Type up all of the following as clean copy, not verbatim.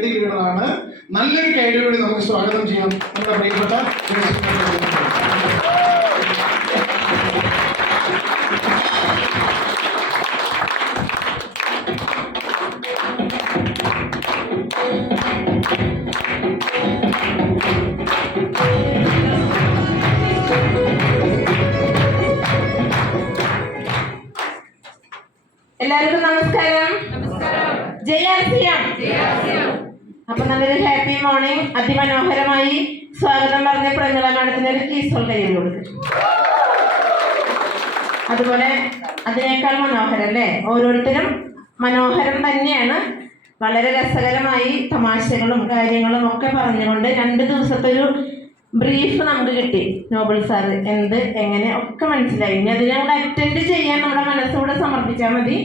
നേടി വീണതാണ്. നല്ലൊരു കൈയോടെ നമുക്ക് സ്വാഗതം ചെയ്യാം നമ്മുടെ പ്രിയപ്പെട്ട എല്ലാവർക്കും നമസ്കാരം. ജയാസിയം. അപ്പൊ നല്ലൊരു ഹാപ്പി മോർണിംഗ്. അതിമനോഹരമായി സ്വാഗതം പറഞ്ഞ പ്രങ്ങള മാഡത്തിന് ഒരു കീസോൾ കയ്യിൽ കൊടുക്കും. അതുപോലെ അതിനേക്കാൾ മനോഹരം അല്ലേ? ഓരോരുത്തരും മനോഹരം തന്നെയാണ്. വളരെ രസകരമായി തമാശകളും കാര്യങ്ങളും ഒക്കെ പറഞ്ഞുകൊണ്ട് 2 ദിവസത്തെ ഒരു ബ്രീഫ് നമുക്ക് കിട്ടി. നോബൽ സാറ് എന്ത് എങ്ങനെ ഒക്കെ മനസ്സിലായി. ഇനി അതിനെ നമ്മൾ അറ്റൻഡ് ചെയ്യാൻ നമ്മുടെ മനസ്സോടെ സമർപ്പിച്ചാൽ മതി.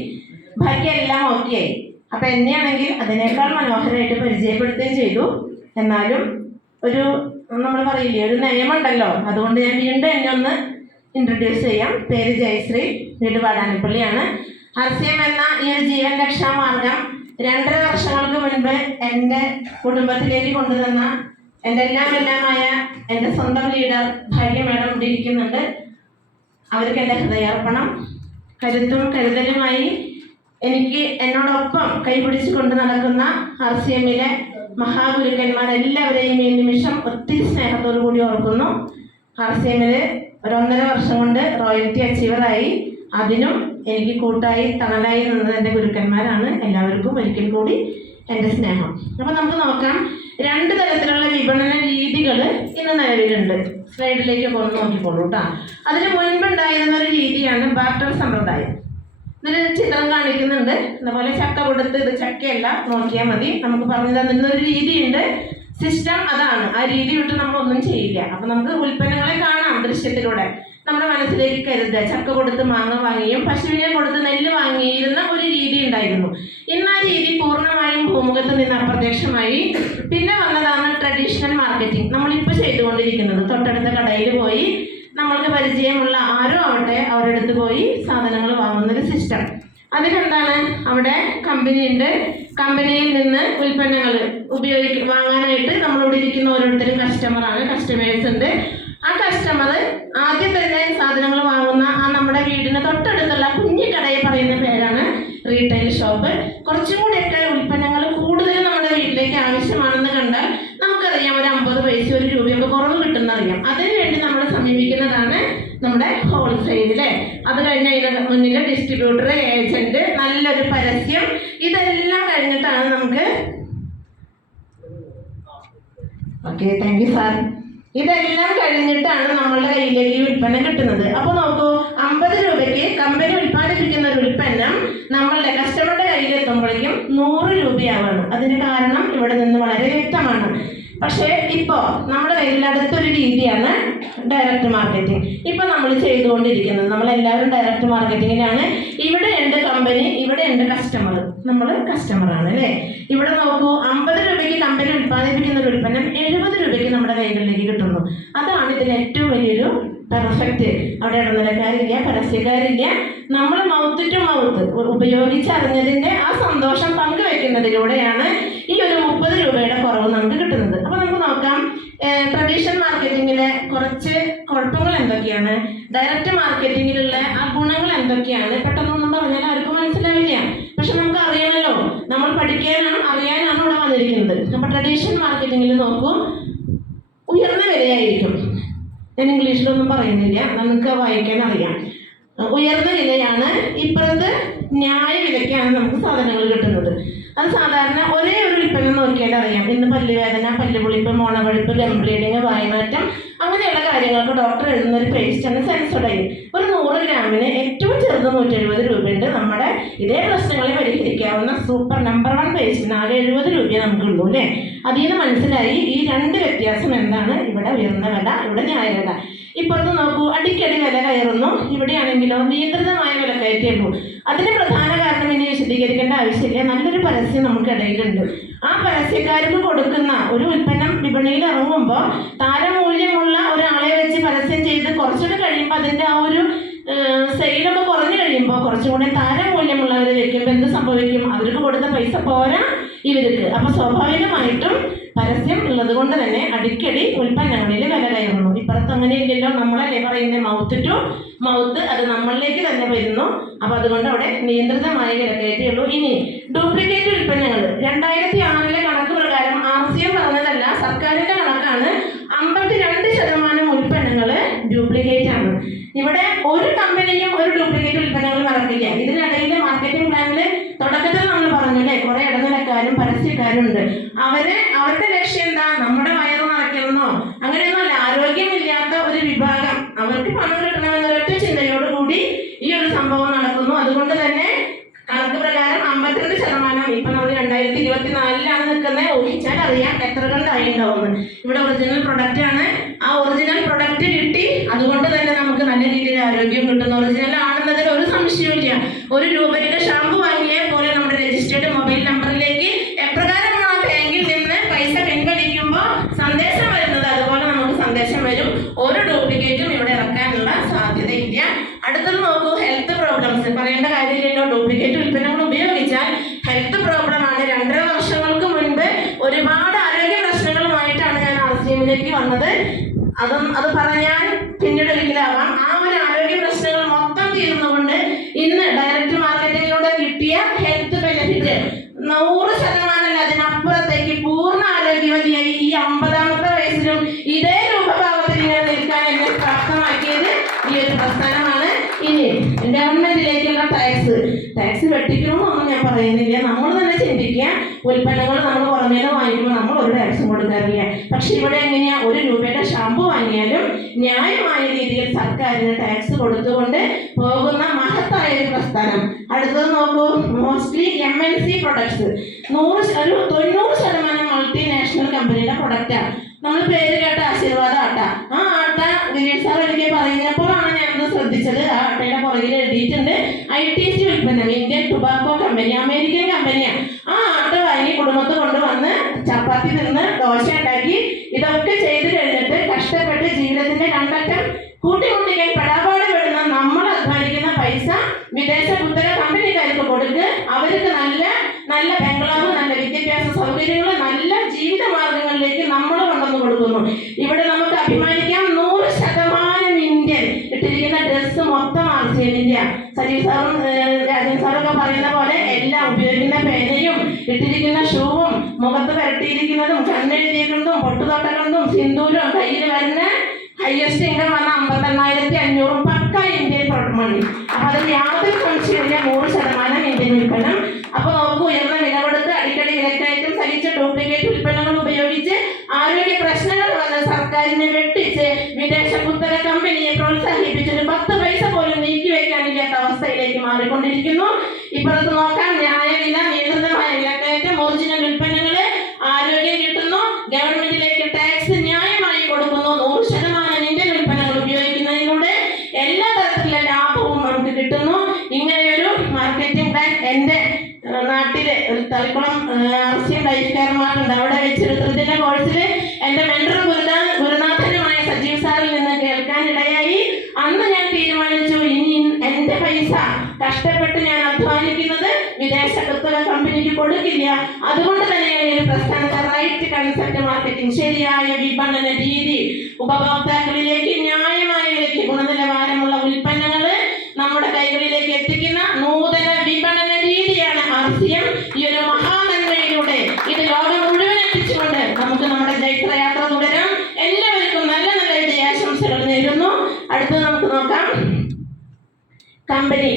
ബാക്കിയെല്ലാം ഓക്കെ ആയി. അപ്പം എന്നെയാണെങ്കിൽ അതിനേക്കാൾ മനോഹരമായിട്ട് പരിചയപ്പെടുത്തുകയും ചെയ്തു. എന്നാലും ഒരു നമ്മൾ പറയില്ലേ, ഒരു നയമുണ്ടല്ലോ. അതുകൊണ്ട് ഞാൻ വീണ്ടും എന്നെ ഒന്ന് ഇൻട്രൊഡ്യൂസ് ചെയ്യാം. പേര് ജയശ്രീ, വീട് വാടാനപ്പള്ളിയാണ്. RCM എന്ന ഈ ഒരു ജീവൻ രക്ഷാ മാർഗം 2.5 വർഷങ്ങൾക്ക് മുൻപ് എൻ്റെ കുടുംബത്തിലേക്ക് കൊണ്ടുവന്ന എൻ്റെ എല്ലാമായ എൻ്റെ സ്വന്തം ലീഡർ ഭാഗ്യ മാഡം ഇവിടെ ഇരിക്കുന്നുണ്ട്. അവർക്ക് എൻ്റെ ഹൃദയാർപ്പണം. കരുത്തും കരുതലുമായി എനിക്ക് എന്നോടൊപ്പം കൈപിടിച്ചു കൊണ്ട് നടക്കുന്ന RCMലെ മഹാഗുരുക്കന്മാരെല്ലാവരെയും ഈ നിമിഷം ഒത്തിരി സ്നേഹത്തോടു കൂടി ഓർക്കുന്നു. RCMൽ 1.5 വർഷം കൊണ്ട് റോയൽറ്റി അച്ചീവറായി. അതിനും എനിക്ക് കൂട്ടായി തണലായി നിന്നത് എൻ്റെ ഗുരുക്കന്മാരാണ്. എല്ലാവർക്കും ഒരിക്കൽ കൂടി എൻ്റെ സ്നേഹം. അപ്പം നമുക്ക് നോക്കാം. 2 തരത്തിലുള്ള വിപണന രീതികൾ ഇന്ന് നിലവിലുണ്ട്. സ്ലൈഡിലേക്കൊക്കെ ഒന്ന് നോക്കിക്കോളൂ കേട്ടോ. അതിന് മുൻപുണ്ടായിരുന്ന ഒരു രീതിയാണ് ബാർട്ടർ സമ്പ്രദായം. ഇതിൽ ചിത്രം കാണിക്കുന്നുണ്ട്. അതുപോലെ ചക്ക കൊടുത്ത് ഇത് ചക്കയല്ല, നോക്കിയാൽ മതി. നമുക്ക് പറഞ്ഞു തന്നൊരു രീതിയുണ്ട്. സിസ്റ്റം അതാണ്. ആ രീതി വിട്ട് നമ്മളൊന്നും ചെയ്യില്ല. അപ്പം നമുക്ക് ഉൽപ്പന്നങ്ങളെ കാണാം ദൃശ്യത്തിലൂടെ. നമ്മുടെ മനസ്സിലേക്ക് കരുതുക. ചക്ക കൊടുത്ത് മാങ്ങ വാങ്ങിയും പശുവിനെ കൊടുത്ത് നെല്ല് വാങ്ങിയിരുന്ന ഒരു രീതി ഉണ്ടായിരുന്നു. ഇന്ന് ആ രീതി പൂർണ്ണമായും ഭൂമുഖത്ത് നിന്ന് അപ്രത്യക്ഷമായി. പിന്നെ വന്നതാണ് ട്രഡീഷണൽ മാർക്കറ്റിംഗ്. നമ്മളിപ്പോൾ ചെയ്തുകൊണ്ടിരിക്കുന്നത്. തൊട്ടടുത്ത കടയിൽ പോയി നമ്മൾക്ക് പരിചയമുള്ള ആരോ ആവട്ടെ അവരുടെ അടുത്ത് പോയി സാധനങ്ങൾ വാങ്ങുന്നൊരു സിസ്റ്റം. അതിനെന്താണ്, അവിടെ കമ്പനിയുണ്ട്. കമ്പനിയിൽ നിന്ന് ഉൽപ്പന്നങ്ങൾ വാങ്ങാനായിട്ട് നമ്മളിവിടെ ഇരിക്കുന്ന ഓരോരുത്തരും കസ്റ്റമേഴ്സ് ഉണ്ട്. ആ കസ്റ്റമർ ആദ്യം തന്നെ സാധനങ്ങൾ വാങ്ങുന്ന ആ നമ്മുടെ വീടിന് തൊട്ടടുത്തുള്ള കുഞ്ഞു കടയെ പറയുന്ന പേരാണ് റീറ്റെയിൽ ഷോപ്പ്. കുറച്ചും കൂടിയൊക്കെ ഉൽപ്പന്നങ്ങൾ കൂടുതൽ നമ്മുടെ വീട്ടിലേക്ക് ആവശ്യമാണെന്ന് കണ്ടാൽ നമുക്കറിയാം ഒരു 50 പൈസ 1 രൂപയൊക്കെ കുറവ് കിട്ടുന്നറിയാം. അതിനുവേണ്ടി നമ്മൾ സമീപിക്കുന്നതാണ് നമ്മുടെ ഹോൾസെയില്. അത് കഴിഞ്ഞ് അതിന് മുന്നിൽ ഡിസ്ട്രിബ്യൂട്ടർ, ഏജന്റ്, നല്ലൊരു പരസ്യം, ഇതെല്ലാം കഴിഞ്ഞിട്ടാണ് നമുക്ക് ഓക്കെ താങ്ക് യു സാർ. ഇതെല്ലാം കഴിഞ്ഞിട്ടാണ് നമ്മളുടെ കയ്യിലേക്ക് ഈ ഉൽപ്പന്നം കിട്ടുന്നത്. അപ്പോൾ നോക്കൂ, 50 രൂപയ്ക്ക് കമ്പനി ഉൽപ്പാദിപ്പിക്കുന്ന ഒരു ഉൽപ്പന്നം നമ്മളുടെ കസ്റ്റമറുടെ കയ്യിൽ എത്തുമ്പോഴേക്കും 100 രൂപയാവാണ്. അതിന് കാരണം ഇവിടെ നിന്ന് വളരെ വ്യക്തമാണ്. പക്ഷേ ഇപ്പോൾ നമ്മുടെ കയ്യിൽ അടുത്തൊരു രീതിയാണ് ഡയറക്റ്റ് മാർക്കറ്റിംഗ്. ഇപ്പം നമ്മൾ ചെയ്തുകൊണ്ടിരിക്കുന്നത്, നമ്മളെല്ലാവരും ഡയറക്റ്റ് മാർക്കറ്റിങ്ങിലാണ്. ഇവിടെ ഉണ്ട് കമ്പനി, ഇവിടെ ഉണ്ട് കസ്റ്റമർ. നമ്മൾ കസ്റ്റമറാണ് അല്ലേ? ഇവിടെ നോക്കൂ, 50 രൂപയ്ക്ക് കമ്പനി ഉൽപ്പാദിപ്പിക്കുന്ന ഒരു ഉൽപ്പന്നം 70 രൂപയ്ക്ക് നമ്മുടെ കൈകളിലേക്ക് കിട്ടുന്നു. അതാണ് ഇതിൽ ഏറ്റവും വലിയൊരു പെർഫെക്റ്റ്. അവിടെ ഇടനിലക്കാരില്ല, പരസ്യക്കാരില്ല. നമ്മൾ മൗത്ത് ടു മൗത്ത് ഉപയോഗിച്ചറിഞ്ഞതിൻ്റെ ആ സന്തോഷം പങ്കുവെക്കുന്നതിലൂടെയാണ് ഈ ഒരു 30 രൂപയുടെ കുറവ് നമുക്ക് കിട്ടുന്നത്. അപ്പോൾ നമുക്ക് നോക്കാം ട്രഡീഷണൽ മാർക്കറ്റിങ്ങിലെ കുറച്ച് കുഴപ്പങ്ങൾ എന്തൊക്കെയാണ്, ഡയറക്റ്റ് മാർക്കറ്റിങ്ങിലുള്ള ആ ഗുണങ്ങൾ എന്തൊക്കെയാണ്. പെട്ടെന്നൊന്നും പറഞ്ഞാൽ ആർക്കും മനസ്സിലാവില്ല. പക്ഷെ നമുക്ക് അറിയണമല്ലോ, നമ്മൾ പഠിക്കാനാണ് അറിയാനാണ് ഇവിടെ വന്നിരിക്കുന്നത്. അപ്പോൾ ട്രഡീഷണൽ മാർക്കറ്റിങ്ങിൽ നോക്കൂ, ഉയർന്ന വിലയായിരിക്കും. ഞാൻ ഇംഗ്ലീഷിലൊന്നും പറയുന്നില്ല, നമുക്ക് വായിക്കാൻ അറിയാം. ഉയർന്ന വിലയാണ്. ഇപ്പുറത്ത് ന്യായ വിലയ്ക്കാണ് നമുക്ക് സാധനങ്ങൾ കിട്ടുന്നത്. അത് സാധാരണ ഒരേ ഒരു ഉൽപ്പന്നം നോക്കിയാൽ അറിയാം. ഇന്ന് പല്ലുവേദന, പല്ലുപൊളിപ്പ്, മോണവഴുപ്പ്, ഗം ബ്ലീഡിങ്, വായനാറ്റം, അങ്ങനെയുള്ള കാര്യങ്ങൾക്ക് ഡോക്ടർ എഴുതുന്ന ഒരു പേസ്റ്റാണ് സെൻസോഡൈൻ. ഒരു 100 ഗ്രാമിന് ഏറ്റവും ചെറുത് 170 രൂപയുണ്ട്. നമ്മുടെ ഇതേ പ്രശ്നങ്ങളെ പരിഹരിക്കാവുന്ന സൂപ്പർ നമ്പർ 1 പേസ്റ്റിന് ആകെ 70 രൂപയെ നമുക്കുള്ളൂ അല്ലേ? അതിൽ നിന്ന് മനസ്സിലായി ഈ 2 വ്യത്യാസം എന്താണ്. ഇവിടെ ഉയർന്ന വില, ഇവിടെ ന്യായ വില. ഇപ്പുറത്ത് നോക്കൂ, അടിക്കടി വില കയറുന്നു. ഇവിടെയാണെങ്കിലോ നിയന്ത്രിതമായ വിലക്കയറ്റേ ഉള്ളൂ. അതിന് പ്രധാന കാരണം ഇനി വിശദീകരിക്കേണ്ട ആവശ്യമില്ല. നല്ലൊരു പരസ്യം നമുക്കിടയിലുണ്ട്. ആ പരസ്യക്കാർക്ക് കൊടുക്കുന്ന ഒരു ഉൽപ്പന്നം വിപണിയിൽ ഇറങ്ങുമ്പോൾ താരമൂല്യമുള്ള ഒരാളെ വെച്ച് പരസ്യം ചെയ്ത് കുറച്ചുകൂടി കഴിയുമ്പോൾ അതിൻ്റെ ആ ഒരു സെയിലൊക്കെ കുറഞ്ഞു കഴിയുമ്പോൾ കുറച്ചും കൂടെ താരമൂല്യമുള്ളവർ വെക്കുമ്പോൾ എന്ത് സംഭവിക്കും? അവർക്ക് കൊടുത്ത പൈസ പോരാ, ഇവർക്ക്. അപ്പൊ സ്വാഭാവികമായിട്ടും പരസ്യം ഉള്ളത് കൊണ്ട് തന്നെ അടിക്കടി ഉൽപ്പന്നങ്ങളിൽ വില കയറുന്നു. ഇപ്പുറത്ത് അങ്ങനെ ഇല്ലല്ലോ, നമ്മളല്ലേ പറയുന്നത് മൗത്ത് ടു മൗത്ത്, അത് നമ്മളിലേക്ക് തന്നെ വരുന്നു. അപ്പൊ അതുകൊണ്ട് അവിടെ നിയന്ത്രിതമായ വിലക്കയറ്റേ ഉള്ളൂ. ഇനി ഡ്യൂപ്ലിക്കേറ്റ് ഉൽപ്പന്നങ്ങൾ 2006 കണക്ക് പ്രകാരം RCM പറഞ്ഞതല്ല, സർക്കാരിന്റെ കണക്കാണ്. 52% ഉൽപ്പന്നങ്ങൾ ഡ്യൂപ്ലിക്കേറ്റ് ആണ്. ഇവിടെ ഒരു കമ്പനിയും ഒരു ഡ്യൂപ്ലിക്കേറ്റ് ഉൽപ്പന്നങ്ങൾ ഇറക്കില്ല. ഇതിനിടയിൽ മാർക്കറ്റിംഗ് പ്ലാനിൽ തുടക്കത്തിൽ നമ്മൾ പറഞ്ഞു അല്ലേ, കുറെ ഇടനിലക്കാരും പരസ്യക്കാരും ഉണ്ട്. അവരുടെ ലക്ഷ്യം എന്താ? നമ്മുടെ വയറ് നിറയ്ക്കണമെന്നോ അങ്ങനെയൊന്നുമല്ല. ആരോഗ്യമില്ലാത്ത ഒരു വിഭാഗം, അവർക്ക് പണം കിട്ടണമെന്നൊരൊറ്റ ചിന്തയോടുകൂടി ഈ ഒരു സംഭവം നടക്കുന്നു. അതുകൊണ്ട് തന്നെ കണക്ക് പ്രകാരം 52%. ഇപ്പൊ നമ്മൾ 2024 നിൽക്കുന്നത്. ഊഹിച്ചാൽ അറിയാം എത്ര കണ്ടായി ഉണ്ടാവുന്നത്. ഇവിടെ ഒറിജിനൽ പ്രൊഡക്റ്റ് ആണ്. ആ ഒറിജിനൽ പ്രൊഡക്റ്റ് കിട്ടി, അതുകൊണ്ട് തന്നെ നമുക്ക് നല്ല രീതിയിൽ ആരോഗ്യം കിട്ടുന്നു. ഒറിജിനൽ ആണെന്നതിൽ ഒരു സംശയമില്ല. 1 രൂപയുടെ ഷാമ്പു വാങ്ങിയ പോലെ നമ്മുടെ രജിസ്റ്റേർഡ് മൊബൈൽ നമ്പറിലേക്ക് എപ്രകാരമാണ് ആ ബാങ്കിൽ നിന്ന് പൈസ പിൻവലിക്കുമ്പോൾ സന്ദേശം വരുന്നത്, അതുപോലെ നമുക്ക് സന്ദേശം വരും. ഒരു ഡ്യൂപ്ലിക്കേറ്റും ഇവിടെ ഇറക്കാനുള്ള സാധ്യതയില്ല. അടുത്തത് നോക്കൂ, ഹെൽത്ത് പ്രോബ്ലംസ്. പറയേണ്ട കാര്യമില്ലല്ലോ, ഡ്യൂപ്ലിക്കേറ്റ് ഉൽപ്പന്നങ്ങൾ ഉപയോഗിച്ചാൽ ഹെൽത്ത് പ്രോബ്ലം ആണ്. 2.5 വർഷങ്ങൾക്ക് മുൻപ് ഒരുപാട് ആരോഗ്യ പ്രശ്നങ്ങളുമായിട്ടാണ് ഞാൻ RCMലേക്ക് വന്നത്. അത് പറഞ്ഞാൽ പിന്നീട് ഒരിക്കലാവാം. ആ ഒരു ആരോഗ്യ പ്രശ്നങ്ങൾ മൊത്തം തീർന്നുകൊണ്ട് ഇന്ന് ഡയറക്റ്റ് മാർക്കറ്റിങ്ങിലൂടെ കിട്ടിയ ഹെൽത്ത് ബെനിഫിറ്റ് 100% അതിനപ്പുറത്തേക്ക് പൂർണ്ണ ആരോഗ്യവതിയായി ഈ 50ാമത്തെ വയസ്സിലും ഇതേ രൂപഭാവത്തിൽ ഇങ്ങനെ നിൽക്കാൻ എന്നെ പ്രാപ്തമാക്കിയത് ഈ ഒരു പ്രസ്ഥാനമാണ്. ഇനി ഗവൺമെന്റിലേക്കുള്ള ടാക്സ് വെട്ടിക്കണമെന്നൊന്നും ഞാൻ പറയുന്നില്ല. നമ്മൾ തന്നെ ചിന്തിക്കുക. ഉൽപ്പന്നങ്ങൾ നമ്മൾ പുറമേന്ന് വാങ്ങിക്കുമ്പോൾ നമ്മൾ ഒരു ടാക്സും കൊടുക്കാറില്ല. പക്ഷെ ഇവിടെ എങ്ങനെയാ? 1 രൂപയുടെ ഷാമ്പു വാങ്ങിയാലും ന്യായമായ രീതിയിൽ സർക്കാരിന് ടാക്സ് കൊടുത്തുകൊണ്ട് പോകുന്ന മഹത്തായ ഒരു പ്രസ്ഥാനം. അടുത്തത് നോക്കൂ, മോസ്റ്റ്ലി MNC പ്രൊഡക്ട്സ്. 90% മൾട്ടിനാഷണൽ കമ്പനിയുടെ പ്രൊഡക്റ്റാണ്. നമ്മൾ പേര് കേട്ട ആശീർവാദ ആട്ട. ആ ആട്ട ദിലീപ് സാർ എനിക്ക് പറഞ്ഞപ്പോഴാണ് ഞാനത് ശ്രദ്ധിച്ചത്. ആ ആട്ടയുടെ പുറകിൽ എഴുതിയിട്ടുണ്ട് ITC ഉൽപ്പന്നം, ഇന്ത്യൻ ടുബാക്കോ കമ്പനി, അമേരിക്കൻ കമ്പനിയാണ്. ആ ആട്ട വാങ്ങി കുടുംബത്ത് കൊണ്ടുവന്ന് ചപ്പാത്തി നിന്ന് ദോശ ഉണ്ടാക്കി ഇതൊക്കെ ചെയ്ത് കഴിഞ്ഞിട്ട് കഷ്ടപ്പെട്ട് ജീവിതത്തിന്റെ 2 അറ്റം കൂട്ടിമുട്ടിക്കാൻ പെടാപാട് പെടുന്ന നമ്മൾ അധ്വാനിക്കുന്ന പൈസ വിദേശ കുത്തക കമ്പനിക്കാർക്ക് കൊടുത്ത് അവർക്ക് നല്ല നല്ല ബംഗ്ലാവ്, നല്ല വിദ്യാഭ്യാസ സൗകര്യങ്ങൾ, നല്ല ജീവിത മാർഗങ്ങളിലേക്ക് നമ്മൾ കൊണ്ടുവന്ന് കൊടുക്കുന്നു. ഇവിടെ നമുക്ക് അഭിമാനിക്കാം, 100% ഇന്ത്യൻ ഇട്ടിരിക്കുന്ന ഡ്രസ്സ് മൊത്തം RCMന്റെ. സജീവ് സാറും രാജൻ സാറൊക്കെ പറയുന്ന പോലെ എല്ലാം ഉപയോഗിക്കുന്ന പേനയും ഇട്ടിരിക്കുന്ന ഷൂവും മുഖത്ത് വരട്ടിയിരിക്കുന്നതും കണ്ണെഴുതിയിരിക്കുന്നതും പൊട്ടുതൊട്ടക്കുന്നതും സിന്ദൂരും കയ്യിൽ വരുന്ന ഹയസ്റ്റ് ഇൻകം വന്ന 58,500 പക്ക ഇന്ത്യൻ മണി. അപ്പൊ അതിൽ യാതൊരു സംശയമില്ല, 100% ഇന്ത്യൻ ഉൽപ്പന്നം. അപ്പൊ നോക്കൂ, ഉയർന്ന വില കൊടുത്ത് അടിക്കടി വിലക്കയറ്റം സഹിച്ച ഡ്യൂപ്ലിക്കേറ്റ് ഉൽപ്പന്നങ്ങൾ ഉപയോഗിച്ച് ആരോഗ്യ പ്രശ്നങ്ങൾ വന്ന് സർക്കാരിനെ വെട്ടിച്ച് വിദേശ കുത്തക കമ്പനിയെ പ്രോത്സാഹിപ്പിച്ചിട്ട് 10 പൈസ പോലും നീക്കിവെക്കാനില്ലാത്ത അവസ്ഥയിലേക്ക് മാറിക്കൊണ്ടിരിക്കുന്നു. ഇപ്പുറത്ത് നോക്കാം, ന്യായവില, നിയന്ത്രിതമായ വിലക്കയറ്റം, ഒറിജിനൽ ഉൽപ്പന്നങ്ങള്, ആരോഗ്യം കിട്ടുന്നു, ഗവൺമെന്റിലേക്ക് ടാക്സ് ന്യായമായി കൊടുക്കുന്നു. 100% ഇന്ത്യൻ ഉൽപ്പന്നങ്ങൾ ഉപയോഗിക്കുന്നതിലൂടെ എല്ലാ തരത്തിലുള്ള ലാഭവും നമുക്ക് കിട്ടുന്നു. ഇങ്ങനെയൊരു മാർക്കറ്റിംഗ് പ്ലാൻ എൻ്റെ നാട്ടില് തളിക്കുളം RCM ലൈഫ് കെയർമാരുണ്ട്. അവിടെ വെച്ചൊരു ത്രിദിന കോഴ്സിൽ എൻ്റെ മെന്ററും ഗുരുനാഥനുമായ സജീവ് സാറിൽ നിന്ന് കേൾക്കാനിടയായി. അന്ന് ഞാൻ തീരുമാനിച്ചു, ഇനി എൻ്റെ പൈസ കഷ്ടപ്പെട്ട് ഞാൻ അധ്വാനിക്കുന്നത് വിദേശ കുത്തക കമ്പനിക്ക് കൊടുക്കില്ല. അതുകൊണ്ട് തന്നെയാണ് ഈ ഒരു പ്രസ്ഥാനത്തെ റൈറ്റ് കൺസെപ്റ്റ് മാർക്കറ്റിംഗ്, ശരിയായ വിപണന രീതി, ഉപഭോക്താക്കളിലേക്ക് ന്യായമായ വിലയ്ക്ക് ഗുണനിലവാരമുള്ള ഉൽപ്പന്നങ്ങൾ നമ്മുടെ കൈകളിലേക്ക് എത്തിക്കുന്ന നൂതന വിപണന രീതിയാണ് RCM. ഈ ഒരു മഹാനന്മയിലൂടെ ഇത് ലോകം മുഴുവൻ എത്തിച്ചുകൊണ്ട് നമുക്ക് നമ്മുടെ ജൈത്രയാത്ര തുടരാം. എല്ലാവർക്കും നല്ല നല്ല വിജയാശംസകൾ നേരുന്നു. അടുത്തത് നമുക്ക് നോക്കാം, കമ്പനി.